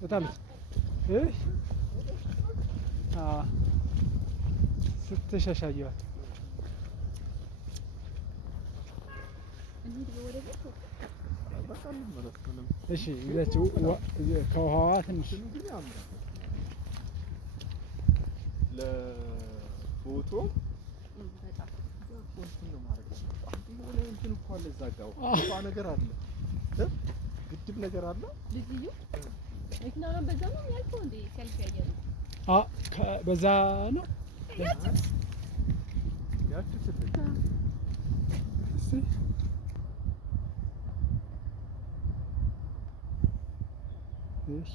በጣም ስትሸሻየዋል እሺ ይዘችው ከውሃዋ ትንሽ ለፎቶ ነገር አለ ግድብ ነገር አለ ልጅዩ መኪናውን በዛ ነው ያልከው እንዴ ሰልፍ ያየው በዛ ነው ያቺ ትልቅ እሺ